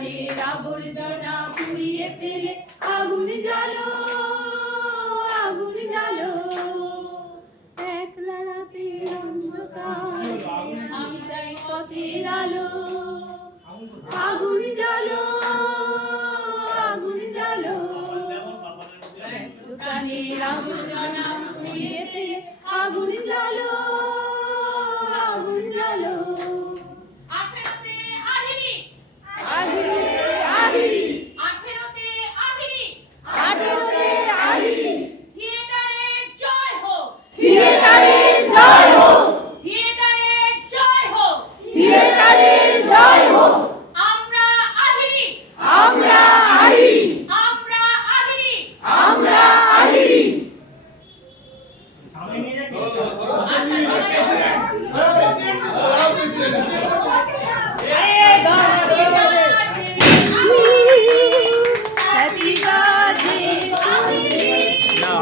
প্রাণের আবর্জনা পুড়িয়ে ফেলে, আগুন জ্বালো আগুন জ্বালো। একলা রাতের অন্ধকার, আমি চাই পথের আলো। আগুন জ্বালো আগুন জ্বালো। প্রাণের আবর্জনা পুড়িয়ে ফেলে, আগুন জ্বালো।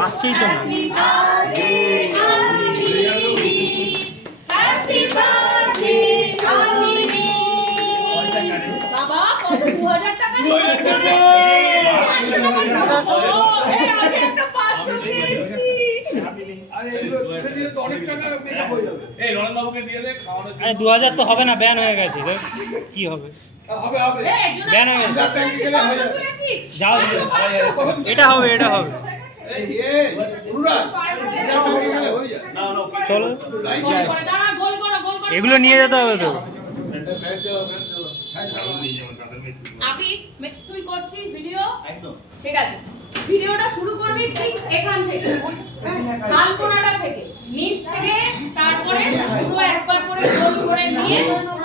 আসছেই তো না বাবা কত 2000 টাকা ছিল রে? 500 টাকা। দে দু হাজার তো হবে না ব্যান হয়ে গেছে কি হবে। হবে হবে। এই, একজনের ব্যান হয়ে গেছে। যাও এটা হবে এটা হবে। হয়ে চলো। এগুলো নিয়ে যেতে হবে তো। তুই করছিস ভিডিও? ঠিক আছে। ভিডিওটা শুরু করবি ঠিক এখান থেকে। por el cuerpo, por el por el bien.